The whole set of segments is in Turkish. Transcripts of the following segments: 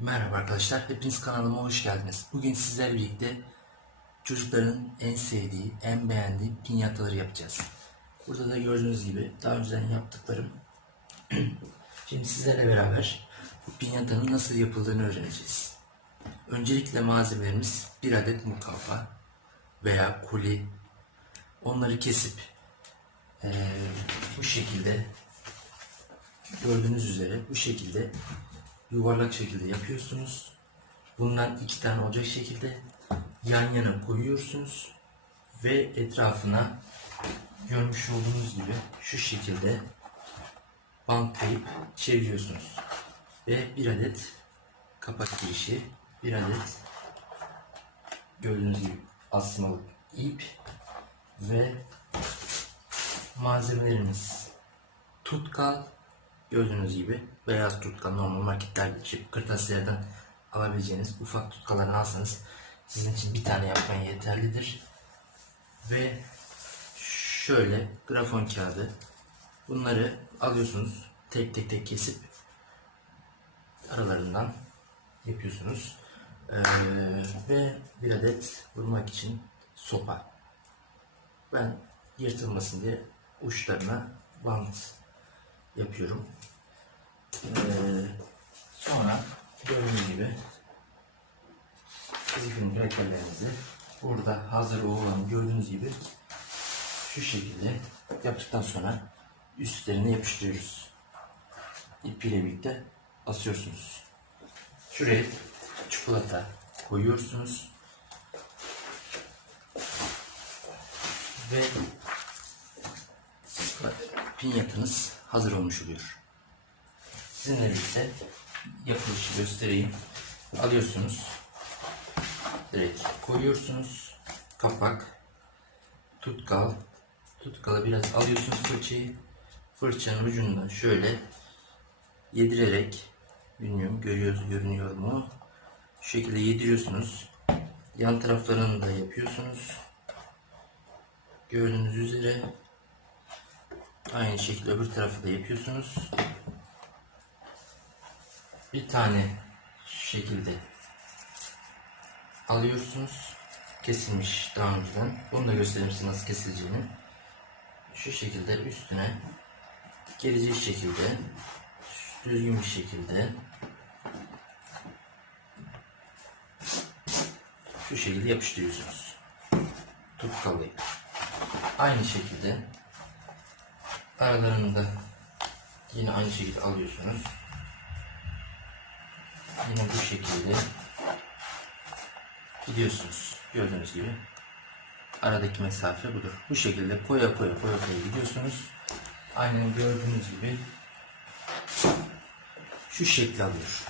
Merhaba arkadaşlar, hepiniz kanalıma hoş geldiniz. Bugün sizlerle birlikte çocukların en sevdiği, en beğendiği pinyataları yapacağız. Burada da gördüğünüz gibi daha önceden yaptıklarım. Şimdi sizlerle beraber bu pinyatanın nasıl yapıldığını öğreneceğiz. Öncelikle malzemelerimiz bir adet mukavva veya kuli. Onları kesip eee, bu şekilde gördüğünüz üzere bu şekilde yuvarlak şekilde yapıyorsunuz. Bundan iki tane olacak şekilde yan yana koyuyorsunuz ve etrafına görmüş olduğunuz gibi şu şekilde bantlayıp çeviriyorsunuz. Ve bir adet kapak girişi, bir adet gördüğünüz gibi asmalı ip ve malzemelerimiz tutkal gördüğünüz gibi beyaz tutkal normal marketlerde çıkıp kırtasiyelerden alabileceğiniz ufak tutkalarını alsanız sizin için bir tane yapmaya yeterlidir. Ve şöyle grafon kağıdı bunları alıyorsunuz tek tek tek kesip aralarından yapıyorsunuz. Ee, ve bir adet vurmak için sopa. Ben yırtılmasın diye uçlarına bant yapıyorum. Ee, sonra gördüğünüz gibi çizgi film krakerlerimizi burada hazır olan gördüğünüz gibi şu şekilde yaptıktan sonra üstlerine yapıştırıyoruz. İpiyle birlikte asıyorsunuz. Şuraya çikolata koyuyorsunuz. Ve pinyatınız hazır olmuş oluyor. Sizinle birlikte yapılışı göstereyim. Alıyorsunuz. Direkt koyuyorsunuz. Kapak. Tutkal. Tutkala biraz alıyorsunuz fırçayı. Fırçanın ucundan şöyle yedirerek bilmiyorum görüyoruz görünüyor mu? Şu şekilde yediriyorsunuz. Yan taraflarını da yapıyorsunuz. Gördüğünüz üzere Aynı şekilde öbür tarafı da yapıyorsunuz. Bir tane şekilde alıyorsunuz. Kesilmiş daha önceden. Bunu da göstereyim size nasıl kesileceğini. Şu şekilde üstüne gelecek şekilde düzgün bir şekilde şu şekilde yapıştırıyorsunuz. Tutkalayıp. Aynı şekilde Aralarını da yine aynı şekilde alıyorsunuz. Yine bu şekilde gidiyorsunuz. Gördüğünüz gibi aradaki mesafe budur. Bu şekilde koya koya koya koya gidiyorsunuz. Aynen gördüğünüz gibi şu şekli alıyor.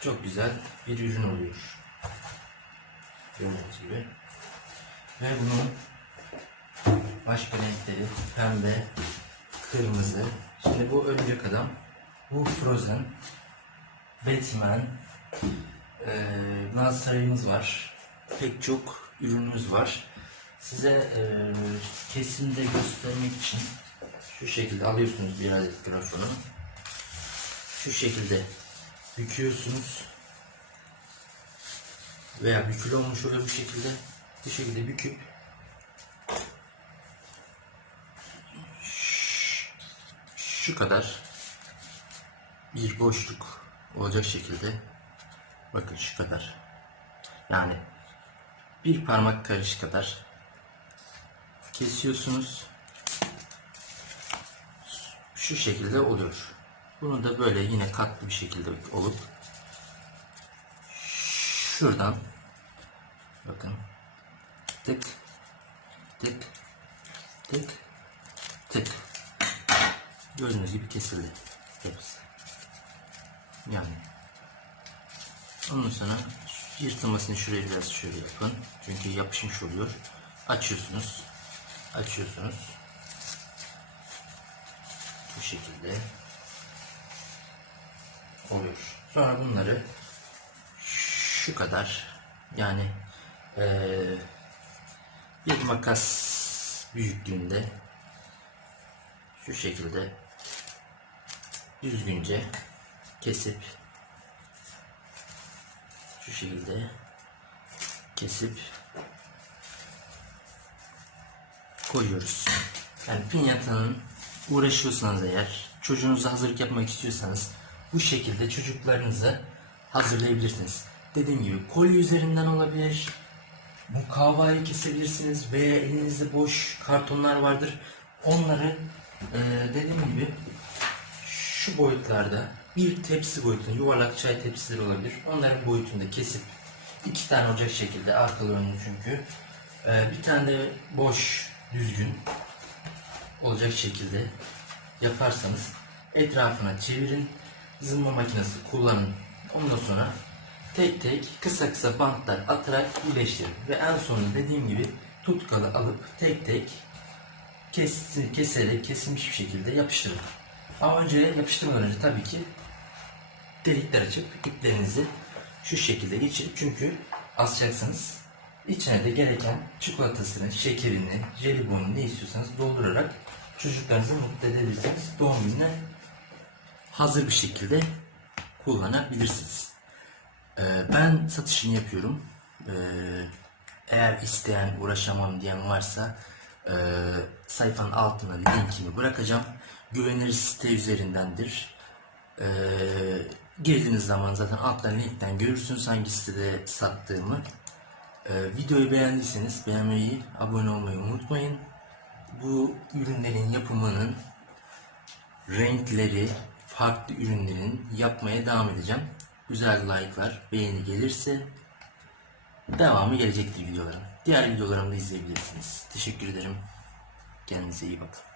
Çok güzel bir ürün oluyor. Gördüğünüz gibi. Ve bunun başka renkleri pembe, kırmızı. Şimdi bu örümcek adam. Bu Frozen. Batman. Ee, Galatasaray'ımız var. Pek çok ürünümüz var. Size e, kesimde göstermek için şu şekilde alıyorsunuz bir adet grafonu. Şu şekilde büküyorsunuz. Veya bükülü olmuş oluyor bu şekilde. Bu şekilde büküp şu kadar bir boşluk olacak şekilde bakın şu kadar. Yani bir parmak karış kadar kesiyorsunuz. Şu şekilde oluyor. Bunu da böyle yine katlı bir şekilde olup şuradan bakın tık tık tık tık Gördüğünüz gibi kesildi hepsi. Yani ondan sonra yırtılmasını şuraya biraz şöyle yapın. Çünkü yapışmış oluyor. Açıyorsunuz. Açıyorsunuz. Bu şekilde oluyor. Sonra bunları şu kadar yani eee, bir makas büyüklüğünde şu şekilde düzgünce kesip şu şekilde kesip koyuyoruz. Yani pinyatanın uğraşıyorsanız eğer, çocuğunuza hazırlık yapmak istiyorsanız bu şekilde çocuklarınızı hazırlayabilirsiniz. Dediğim gibi kolye üzerinden olabilir, mukavayı kesebilirsiniz veya elinizde boş kartonlar vardır. Onları eee, dediğim gibi şu boyutlarda bir tepsi boyutunda yuvarlak çay tepsileri olabilir. Onların boyutunda kesip iki tane olacak şekilde arkalı önlü çünkü eee, bir tane de boş düzgün olacak şekilde yaparsanız etrafına çevirin. Zımba makinesi kullanın. Ondan sonra tek tek kısa kısa bantlar atarak birleştirin. Ve en sonunda dediğim gibi tutkalı alıp tek tek kesti, keserek kesilmiş bir şekilde yapıştırın. Ama önce yapıştırmadan önce tabii ki delikler açıp iplerinizi şu şekilde geçirip çünkü asacaksınız. İçine de gereken çikolatasını, şekerini, jelibonunu ne istiyorsanız doldurarak çocuklarınızı mutlu edebilirsiniz. Doğum gününe hazır bir şekilde kullanabilirsiniz. Ee, ben satışını yapıyorum. Ee, eğer isteyen, uğraşamam diyen varsa e, sayfanın altına linkini bırakacağım. Güvenilir site üzerindendir. Ee, girdiğiniz zaman zaten alttan linkten görürsünüz hangi sitede sattığımı. Ee, videoyu beğendiyseniz beğenmeyi, abone olmayı unutmayın. Bu ürünlerin yapımının renkleri, farklı ürünlerin yapmaya devam edeceğim. Güzel like'lar, beğeni gelirse devamı gelecektir videoların. Diğer videolarımı da izleyebilirsiniz. Teşekkür ederim. Kendinize iyi bakın.